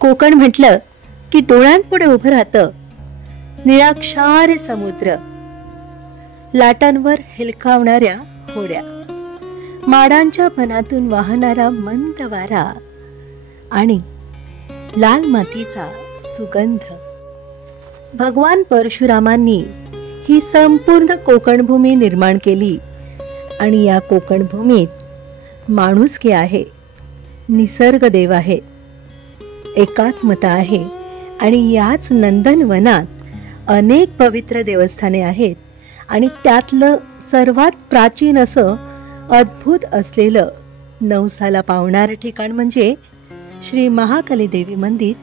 कोकण म्हटलं की डोळ्यांपुढे उभं राहतं निराक्षार समुद्र, लाटांवर हेलकावणाऱ्या होड्या, माडांच्या मनातून वाहणारा मंद वारा आणि लाल मातीचा सुगंध. भगवान परशुरामांनी ही संपूर्ण कोकणभूमी निर्माण केली आणि या कोकणभूमीत माणुसकी आहे, निसर्ग देव आहे, एकात्मता आहे आणि याच नंदनवनात अनेक पवित्र देवस्थाने आहेत. आणि त्यातलं सर्वात प्राचीन असं अद्भुत असलेलं नवसाला पावणारं ठिकाण म्हणजे श्री महाकाली देवी मंदिर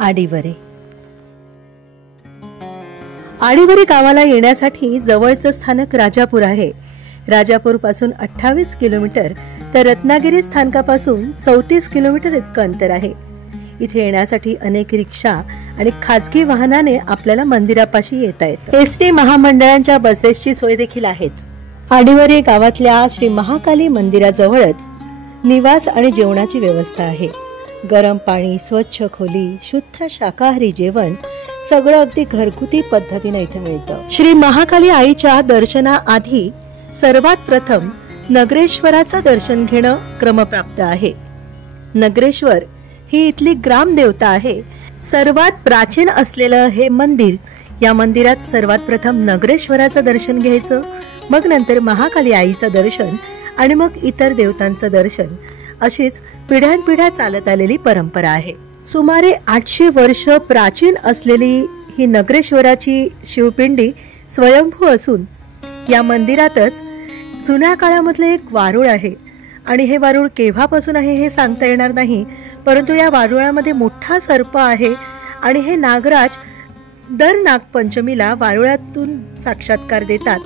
आडिवरे. आडिवरे गावाला येण्यासाठी जवळचं स्थानक राजापूर आहे. राजापूर पासून 28 किलोमीटर तर रत्नागिरी स्थानकापासून 34 किलोमीटर इतकं अंतर आहे. इथे येण्यासाठी अनेक रिक्षा आणि खासगी वाहनाने आपल्याला मंदिरापाशी येता येतं. एसटी महामंडळांच्या बसेसची सोय देखील आहेच. आडिवरे गावातल्या श्री महाकाली मंदिराजवळच निवास आणि जेवणाची व्यवस्था आहे. गरम पाणी, स्वच्छ खोली, शुद्ध शाकाहारी जेवण सगळं अगदी घरगुती पद्धतीने इथे मिळतं. श्री महाकाली आईच्या दर्शनाआधी सर्वात प्रथम नगरेश्वराचं दर्शन घेणं क्रमप्राप्त आहे. नगरेश्वर ही इथली ग्रामदेवता आहे. सर्वात प्राचीन असलेलं हे मंदिर, या मंदिरात सर्वात प्रथम नगरेश्वराचं दर्शन घ्यायचं, मग नंतर महाकाली आईचं दर्शन आणि मग इतर देवतांचं दर्शन, अशीच पिढ्यानपिढ्या चालत आलेली परंपरा आहे. सुमारे 800 वर्ष प्राचीन असलेली ही नगरेश्वराची शिवपिंडी स्वयंभू असून या मंदिरातच जुन्या काळामधलं एक वारुळ आहे. आणि हे वारुळ केव्हापासून आहे हे सांगता येणार नाही, परंतु या वारुळामध्ये मोठा सर्प आहे आणि हे नागराज दर नागपंचमीला वारुळातून साक्षात्कार देतात.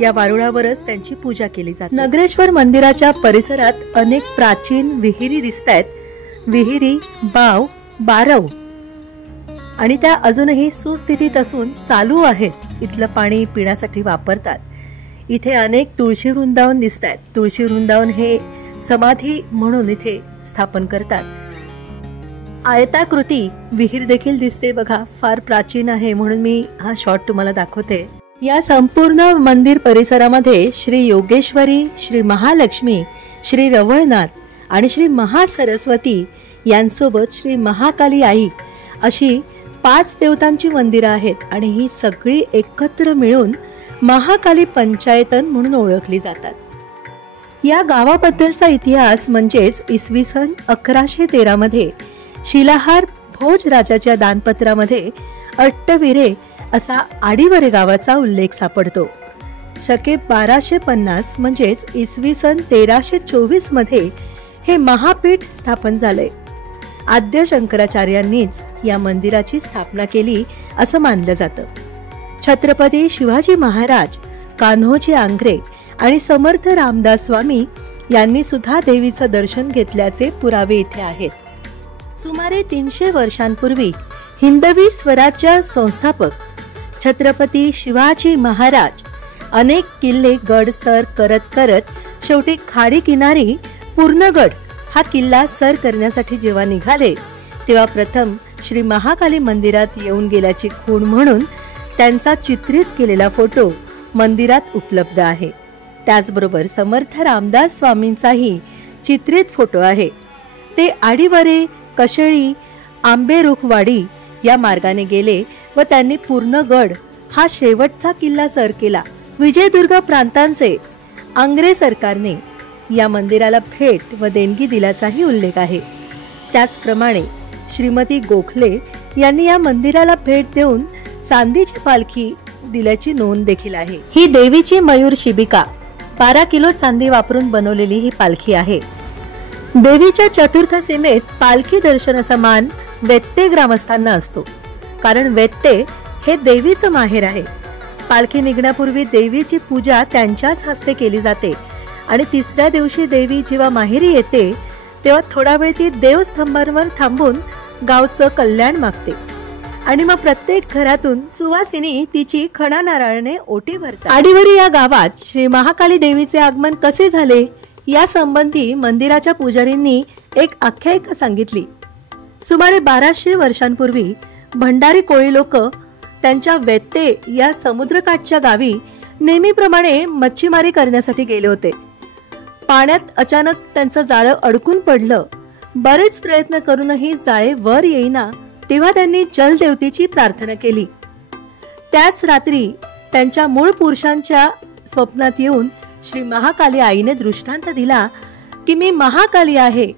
या वारुळावरच त्यांची पूजा केली जाते. नगरेश्वर मंदिराच्या परिसरात अनेक प्राचीन विहिरी दिसतायत. विहिरी बाव, बारव आणि त्या अजूनही सुस्थितीत असून चालू आहेत. इथलं पाणी पिण्यासाठी वापरतात. इथे अनेक तुळशी वृंदावन दिसतात. तुळशी वृंदावन हे समाधी म्हणून इथे स्थापन करतात. आयताकृती विहीर देखील दिसते बघा, फार प्राचीन आहे म्हणून मी हा शॉट तुम्हाला दाखवते. या संपूर्ण मंदिर परिसरामध्ये श्री योगेश्वरी, श्री महालक्ष्मी, श्री रवळनाथ आणि श्री महासरस्वती यांसोबत श्री महाकाली आई अशी 5 देवतांची मंदिरं आहेत आणि ही सगळी एकत्र मिळून महाकाली पंचायतन म्हणून ओळखली जातात. या गावाबद्दलचा इतिहास म्हणजेच इसवी सन 1113 मध्ये शिलाहार भोज राजाच्या दानपत्रामध्ये अट्टविरे असा आडिवरे गावाचा उल्लेख सापडतो. शके 1250 म्हणजेच इसवी सन 1324 मध्ये हे महापीठ स्थापन झाले. आद्य शंकराचार्यांनीच या मंदिराची स्थापना केली असं मानलं जातं. छत्रपती शिवाजी महाराज, कान्होजी आंग्रे आणि समर्थ रामदास स्वामी यांनी सुद्धा देवीचं दर्शन घेतल्याचे पुरावे इथे आहेत. सुमारे 300 वर्षांपूर्वी हिंदवी स्वराज्य संस्थापक छत्रपती शिवाजी महाराज अनेक किल्ले गड सर करत करत शेवटी खाडी किनारी पूर्णगड हा किल्ला सर करण्यासाठी जेव्हा निघाले तेव्हा प्रथम श्री महाकाली मंदिरात येऊन गेल्याची खूण म्हणून त्यांचा चित्रित केलेला फोटो मंदिरात उपलब्ध आहे. त्याचबरोबर समर्थ रामदास स्वामींचाही चित्रित फोटो आहे. ते आडिवरे, कशेळी, आंबेरुखवाडी या मार्गाने गेले व त्यांनी पूर्णगड हा शेवटचा किल्ला सर केला. विजयदुर्ग प्रांतांचे आंग्रे सरकारने या मंदिराला भेट व देणगी दिल्याचाही उल्लेख आहे. त्याचप्रमाणे श्रीमती गोखले यांनी या मंदिराला भेट देऊन चांदीची पालखी दिल्याची नोंद देखील आहे. ही देवीची मयूर शिबिका 12 किलो चांदी वापरून बनवलेली ही पालखी आहे. देवीच्या चतुर्थ सीमेत पालखी दर्शनाचा मान वेत्ते ग्रामस्थांना असतो, कारण वेत्ते हे देवीचं माहेर आहे. पालखी निघण्यापूर्वी देवीची पूजा त्यांच्याच हस्ते केली जाते आणि तिसऱ्या दिवशी देवी जेव्हा माहेरी येते तेव्हा थोडा वेळ ती देवस्थांबावर थांबून गावचं कल्याण मागते आणि मग प्रत्येक घरातून सुवासिनी तिची खणा नारळाने ओटी भरतात. आडिवरे या गावात श्री महाकाली देवीचे आगमन कसे झाले या संबंधी मंदिराच्या पुजारींनी एक आख्यायिका सांगितली. सुमारे 1200 वर्षांपूर्वी भंडारी कोळी लोक त्यांच्या वेत्ते या समुद्रकाठच्या गावी नेहमीप्रमाणे मच्छीमारी करण्यासाठी गेले होते. पाण्यात अचानक त्यांचं जाळं अडकून पडलं. बरेच प्रयत्न करूनही जाळे वर येईना, तेव्हा त्यांनी जलदेवतेची प्रार्थना केली. त्याच रात्री त्यांच्या मूळ पुरुषांच्या स्वप्नात येऊन श्री महाकाली आईने दृष्टांत दिला की मी महाकाली आहे,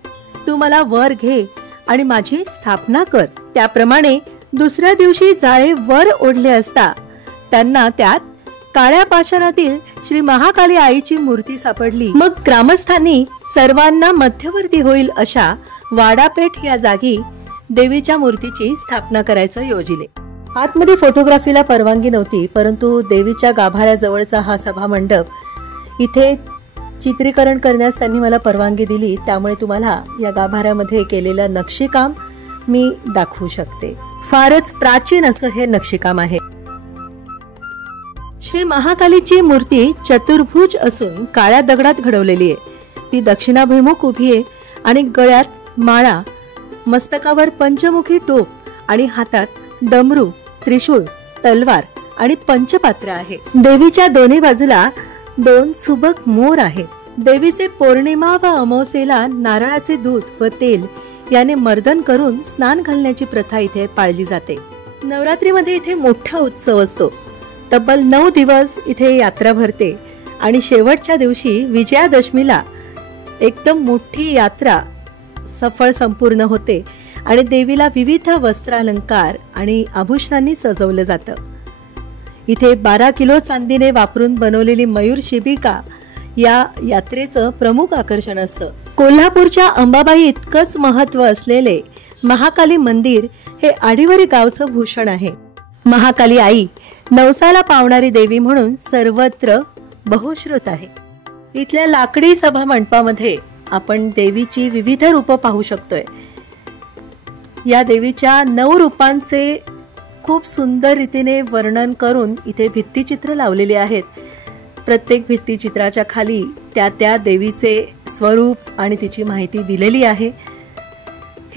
तू मला वर घे आणि माझी स्थापना कर. त्याप्रमाणे दुसऱ्या दिवशी जाळे वर ओढले असता त्यांना त्यात काळ्या पाषाणातील श्री महाकाली आईची मूर्ती सापडली. मग ग्रामस्थांनी सर्वांना मध्यवर्ती होईल अशा वाडापेठ या जागी देवीच्या मूर्तीची स्थापना करायचं योजिले. आतमध्ये फोटोग्राफीला परवानगी नव्हती, परंतु देवीच्या गाभाऱ्याजवळचा हा सभा मंडप, इथे चित्रीकरण करण्यास त्यांनी मला परवानगी दिली. त्यामुळे तुम्हाला या गाभाऱ्यामध्ये केलेलं नक्षीकाम मी दाखवू शकते. फारच प्राचीन असं हे नक्षीकाम आहे. श्री महाकालीची मूर्ती चतुर्भुज असून काळ्या दगडात घडवलेली आहे. ती दक्षिणाभिमुख उभी आहे आणि गळ्यात माळा, मस्तकावर पंचमुखी टोप आणि हातात डमरू, त्रिशूळ, तलवार आणि पंचपात्र आहे. देवीच्या दोन्ही बाजूला 2 सुबक मोर आहेत. देवीचे पौर्णिमा व अमावस्येला नारळाचे दूध व तेल याने मर्दन करून स्नान घालण्याची प्रथा इथे पाळली जाते. नवरात्रीमध्ये इथे मोठा उत्सव असतो. तब्बल 9 दिवस इथे यात्रा भरते आणि शेवटच्या दिवशी विजयादशमीला एकदम मोठी यात्रा सफळ संपूर्ण होते आणि देवीला विविध वस्त्रालंकार आणि आभूषणांनी सजवलं जातं. इथे 12 किलो चांदीने वापरून बनवलेली मयूर शिबिका या यात्रेचं प्रमुख आकर्षण असतं. कोल्हापूरच्या अंबाबाई इतकंच महत्व असलेले महाकाली मंदिर हे आडिवरी गावचं भूषण आहे. महाकाली आई नवसाला पावणारी देवी म्हणून सर्वत्र बहुश्रुत आहे. इथल्या लाकडी सभा मंडपामध्ये आपण देवीची विविध रूपं पाहू शकतोय. या देवीच्या 9 रूपांचे खूप सुंदर रीतीने वर्णन करून इथे भित्तिचित्र लावलेली आहेत. प्रत्येक भित्तिचित्राच्या खाली त्या देवीचे स्वरूप आणि तिची माहिती दिलेली आहे.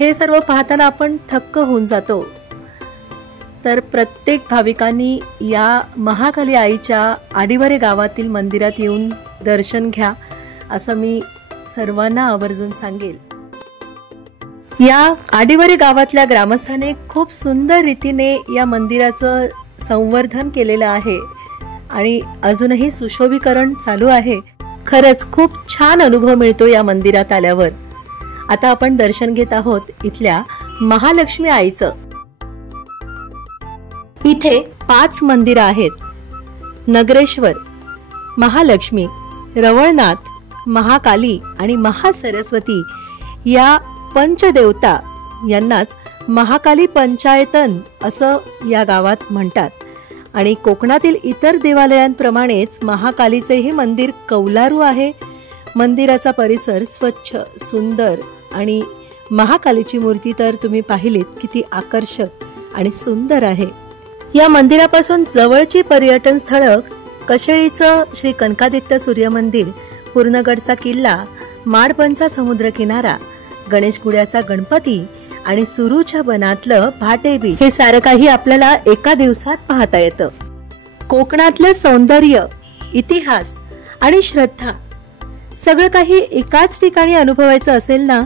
हे सर्व पाहताना आपण थक्क होऊन जातो. तर प्रत्येक भाविकांनी या महाकाली आईच्या आडिवरे गावातील मंदिरात येऊन दर्शन घ्या असं मी सर्वांना आवर्जून सांगेल. या आडिवरे गावातल्या ग्रामस्थांनी खूप सुंदर रीतीने या मंदिराचं संवर्धन केलेलं आहे आणि अजूनही सुशोभीकरण चालू आहे. खरंच खूप छान अनुभव मिळतो या मंदिरात आल्यावर. आता आपण दर्शन घेत आहोत इथल्या महालक्ष्मी आईचं. इथे 5 मंदिरं आहेत. नगरेश्वर, महालक्ष्मी, रवळनाथ, महाकाली आणि महासरस्वती या पंचदेवता यांनाच महाकाली पंचायतन असं या गावात म्हणतात. आणि कोकणातील इतर देवालयांप्रमाणेच महाकालीचे हे मंदिर कौलारू आहे. मंदिराचा परिसर स्वच्छ, सुंदर आणि महाकालीची मूर्ती तर तुम्ही पाहिलीत किती आकर्षक आणि सुंदर आहे. या मंदिरापासून जवळची पर्यटन स्थळं कशेळीचं श्री कनकादित्य सूर्य मंदिर, पूर्णगडचा किल्ला, माडपंचा समुद्र किनारा, गणेशगुड्याचा गणपती आणि सुरूच्या बनातलं भाटे बीच हे सारं काही आपल्याला एका दिवसात पाहता येतं. कोकणातलं सौंदर्य, इतिहास आणि श्रद्धा सगळं काही एकाच ठिकाणी अनुभवायचं असेल ना,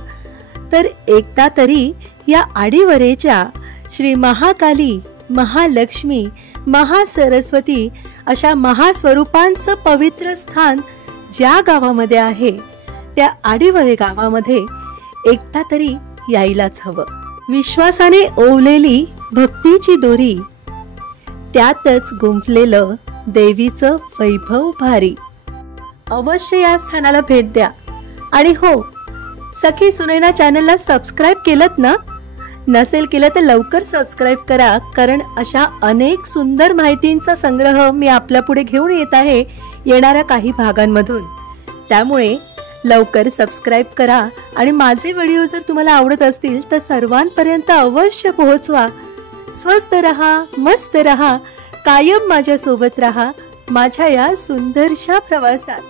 तर एकदा तरी या आडिवरेच्या श्री महाकाली, महालक्ष्मी, महासरस्वती अशा महास्वरूपांचं पवित्र स्थान ज्या गावामध्ये आहे त्या आडिवरे गावामध्ये एकदा तरी यायलाच हवं. विश्वासाने ओवलेली भक्तीची दोरी, त्यातच गुंफलेलं देवीचं वैभव भारी. अवश्य या स्थानाला भेट द्या. आणि हो, सखी सुनैना चॅनलला सबस्क्राईब केलत ना? नसेल केलं तर लवकर सबस्क्राईब करा, कारण अशा अनेक सुंदर माहितींचा संग्रह मी आपल्या पुढे घेऊन येत आहे येणाऱ्या काही भागांमधून. त्यामुळे लवकर सबस्क्राईब करा आणि माझे व्हिडिओ जर तुम्हाला आवडत असतील तर सर्वांपर्यंत अवश्य पोहोचवा. स्वस्त रहा, मस्त रहा, कायम माझ्या सोबत रहा माझ्या या सुंदरशा प्रवासात.